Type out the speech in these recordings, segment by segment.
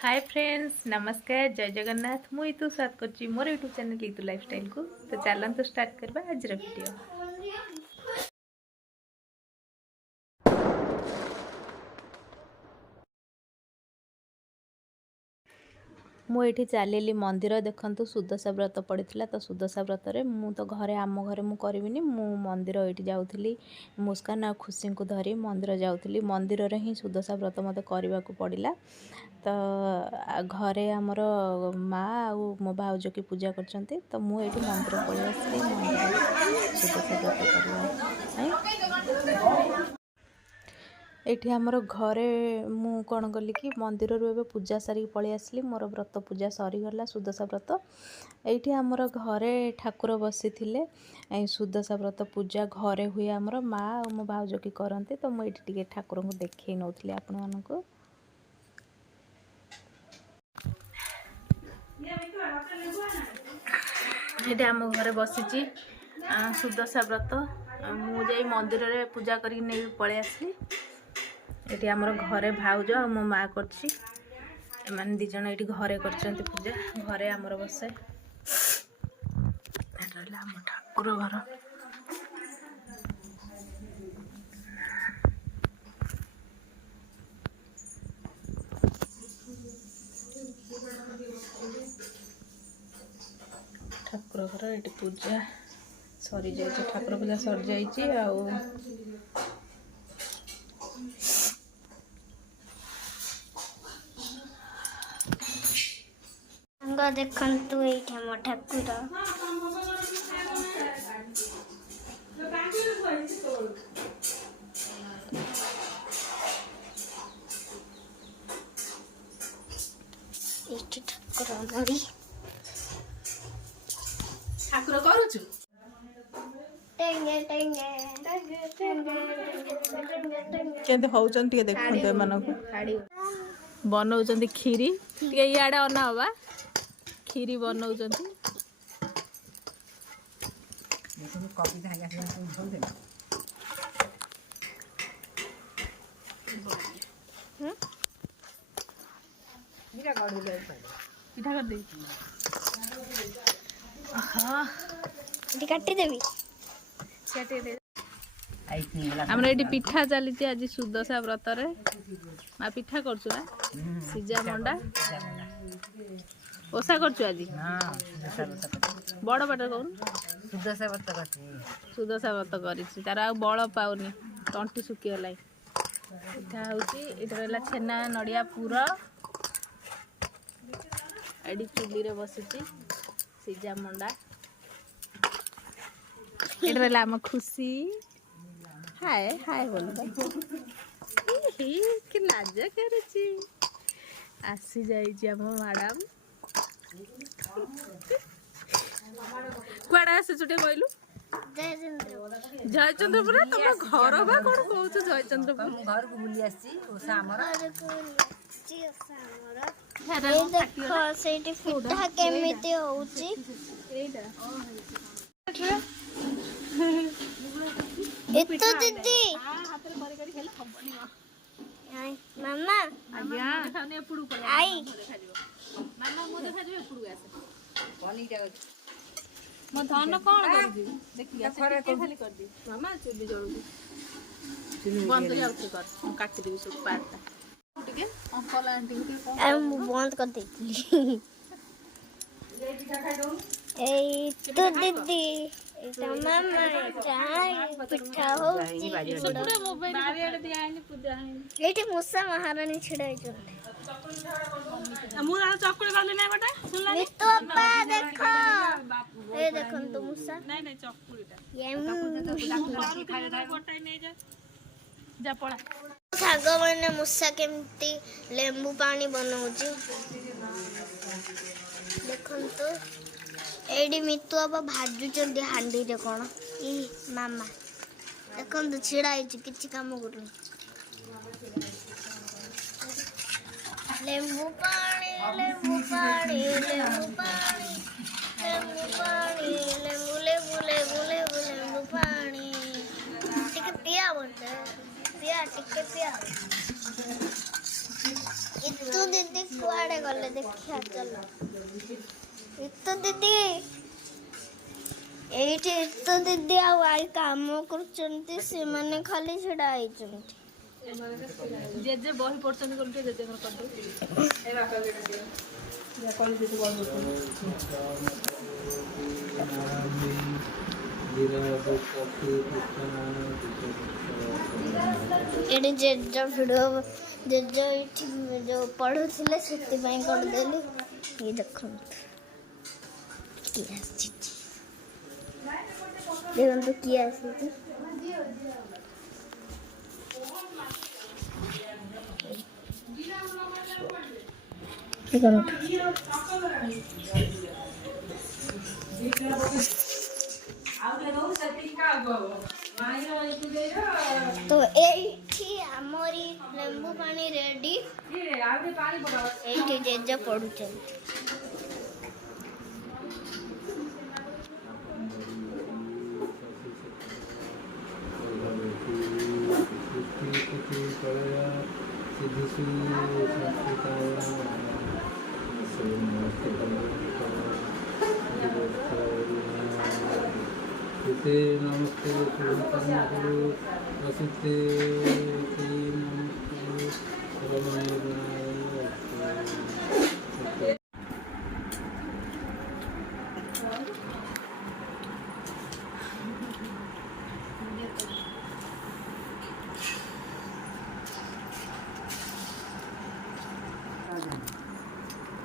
Hi friends, नमस्कार, जय जगन्नाथ। मु इतु स्वागत करछि मोर यूट्यूब चैनल इतु लाइफस्टाइल को। तो चलंतु स्टार्ट करबा आज वीडियो। मुझे चलिली मंदिर देखु सुदशा व्रत पड़ा। तो सुदशा व्रत मु तो घरे आम घरे मु करी मु मंदिर ये जाऊँगी मुस्कान आ खुशी को धरी मंदिर जाऊँगी। मंदिर रे ही सुदशा व्रत मत करने को पड़ा। तो घरे आमर माँ आ मो भाउज की पूजा कर तो मुझे मंदिर पलि आसली मंदिर सुदशा व्रत करने। एठी आमर घरे मु कौन कली कि मंदिर रू पूजा सारी पलि आसली मोर व्रत पूजा सरीगला सुदशा व्रत। एठी आमर घरे ठाकुर बसी थिले सुदशा व्रत पूजा घरे हुए आमर माँ और मो भाउज की करते। तो मुझे ठाकुर को देखे नौली आपण मानक। ये आम घरे बसी सुदशा व्रत मुझे मंदिर रे पूजा करी नहीं पलि आसली। ये आमर घरे भाउज और मो माँ कर दिज ये घरे कर पूजा घरे आमर बसे आम ठाकुर घर। ठाकुर घर ये पूजा सरी जाइए, ठाकुर पूजा सरी जाइए। देखु ये ठाकुर ठाकुर करूछु केंते होउचन टिके देखंते मानको बनाउचंती खीरी टिके इयाडे अना हवा खीरी बनाउचंती। कॉपी धागा से धोल दे मीरा गड़ दे पिठा कर दे। हां काटी देवी काटी दे। हमरा एटी पिठा चली आज सुदशा व्रत रे माँ पिठा करछु ना सिजा मंडा ओसा करछु आज। हां सुदशा व्रत बड़ बाटर कौन सुदशा व्रत करछि सुदशा व्रत करिछि तार आ बळ पाउनी तंटी सुकी गलाई। पिठा होची इधरला छेना नडिया पूरा एडी चुली रे बसिछि सिजा मंडा इधरला हम खुशी हाय हाय बोल कि लाज करछि आसी जाइछि हम मैडम कुआडा आसे छुटे कहलु जयचंद्रपुर तुम घर बा कौन कहू जयचंद्रपुर घर को बुली आसी ओसा हमर देखो सेठी पिठा केमिति होउची एतो दीदी मामा आज्ञा खाने पुडू को आई मामा मो देखा जे पुडू आसे पानीटा मो धन कोन कर दी देखिया से खाली कर दी मामा चुली जळू बंद कर आउट कर काट देबी सब पारता ठीक है अंकल आंटी के हम बंद कर देती ए तो दीदी एटा मामा चाय पिठा होउची पूरा मोबाइल बारियाडे दिया आइनी पूजा आइनी एठी मुसा महारानी छिड़ाई जो मु आ चकुले गले नै बटा सुनला नी तो पा देखो ए देखन तो मुसा नहीं नहीं चकुलीटा ये खाए खाए गोटाई नै जा जा पड़ा साग मैंने मुसा केमती लेंबू पानी बनाउची देखन तो एडी मितु अब भाजु चंदी हांडी रे कोन ई मामा देखन तो छिड़ाई छि किछि काम करू लेंबू पानी लेंबू पानी लेंबू पानी लेंबू पानी लेंबू लेंबू लेंबू लेंबू लेंबू पानी टिके पिया बोलते पिया टिके पिया इतु दीदी कुआड़े गले देखिया चलो इतु दीदी एइठी इतु दीदी आउ आई काम करचंती से माने खाली छडा आइचंती जेजे बही पढ़छन कोनटे जेजे कर कर ए बाका बेटा दिया या कॉल दीदी बही एडी जेजे वीडियो जेजे एठी जो पढुथिले सेति पई कर देली ये देखो की आसी देखो तो की आसी तो एठी हमरी लेंबू पानी रेडी एठी जेजे पडुचन नमस्ते वसुते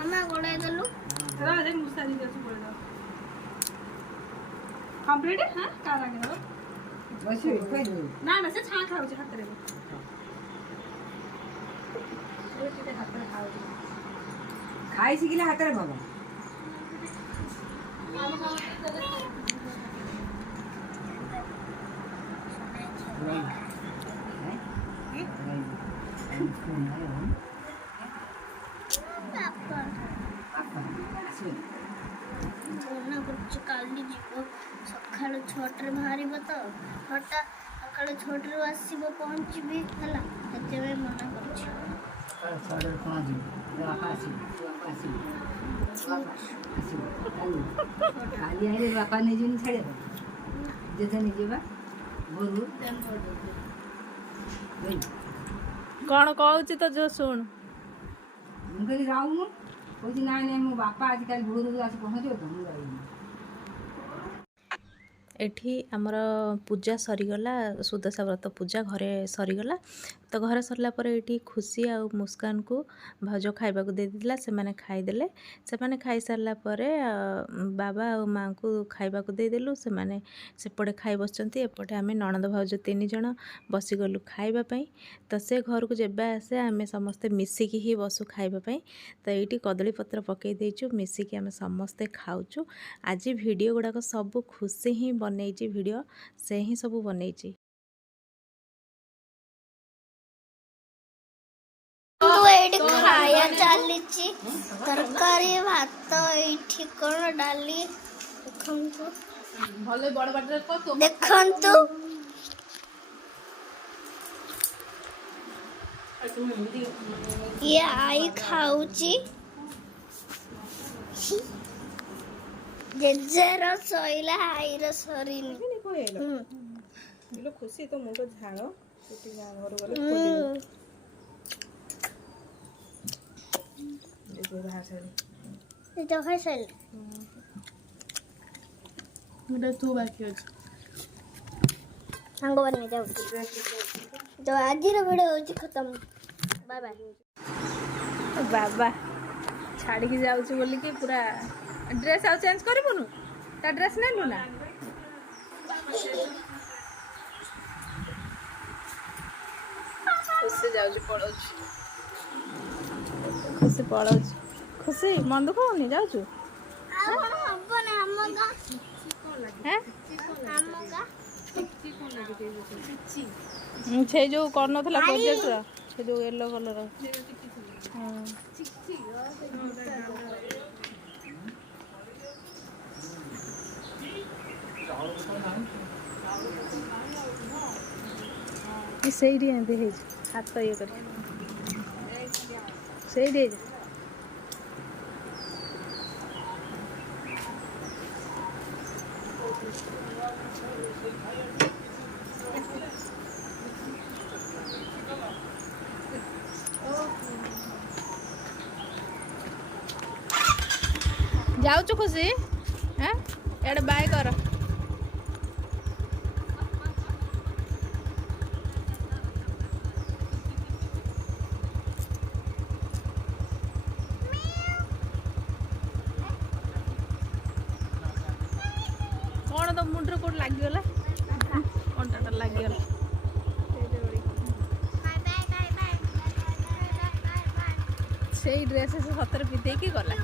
हमें गोड़े दलु राजे मुसारी जैसे पड़ जाओ कंप्लीट है हां का लागे हो बस कोई ना ना से छा खाऊ हाथ रे रोटी हाथ रे खाऊ खाई शिखिले हातरे बाबा मना करछ काली जीव सकाळ 6 बाहर तो हटा सकाळ 6 आसीबो पहुंचबी हला एते में मना करछ खाली आइले बापा नहीं जिन छड़े जेते नहीं जेबा बोलू कौन कहूँ तो जो शुण ମୁଁ କହିଲି ଯାଉନୁ କହୁଛି ନାଇଁ ନାଇଁ ମୋ ବାପା ଆଜିକାଲି ଭୋରରୁ ଆସି ପହଞ୍ଚିବ ତ ମୁଁ ଯାଉନି एठी आमर पूजा सरीगला सुदशा व्रत पूजा घरे सरीगला तो घरे सरला पर एठी खुशी आ मुस्कान को भाज खाइबा को दे दिला से माने खाइदेले से माने खाई सारला पर बाबा और माँ को खाइबा को दे देलु से माने सेपटे खाई बसचंती एपटे आमे ननद भाउज 3 जण बसी गलु खाइबा पई तो से घर को जेबा आसे आमे समस्ते मिसिकी ही बसु खाइबा पई तो एठी कदली पत्र पकई देचु मिसिकी आमे समस्ते खाउचु आज वीडियो गुडाक सब खुशी ही बनैची वीडियो से ही सब बनैची तो एडी खाया चलीची तरकारी भात एठी कोन डाली देखंतु भले बड़ बाटर को तो देखंतु ये आई खाउची जेजेर सइला आईर सरीनी बिलो खुशी तो मुंडो झाड़ो छुट्टी जा घर गले देखो बाहर से ये तो खाई सइल मुंडो तू बाकी अछि सांग बने जाऊ तो आज रो वीडियो होची खत्म बाय बाय बाबा छाड़ी के जाऊ छी बोली कि पूरा ड्रेस आउ चेंज करबुनु ता ड्रेस नेलु ना खुशी जाऊ छी पड़ो छी खुशी पड़ो छी खुशी मन दुख होनी जाऊ छी हबने हमगा हैं हमगा छे जो करन थला प्रोजेक्ट रा छे जो येलो कलर हां ସେଇଠି ଏମିତି ହେଇଛି ହାତ ଇଏ କରି ସେଇଠି ଯାଉଛୁ ଖୁସି ହଁ ଏଆଡ଼େ ବାଏ କର। କ'ଣ ତ ମୁଣ୍ଡରେ କୋଉଠି ଲାଗିଗଲା ଅଣ୍ଟାଟା ଲାଗିଗଲା। ସେଇ ଡ୍ରେସ୍ ସେ ସତରେ ପିନ୍ଧେଇକି ଗଲା।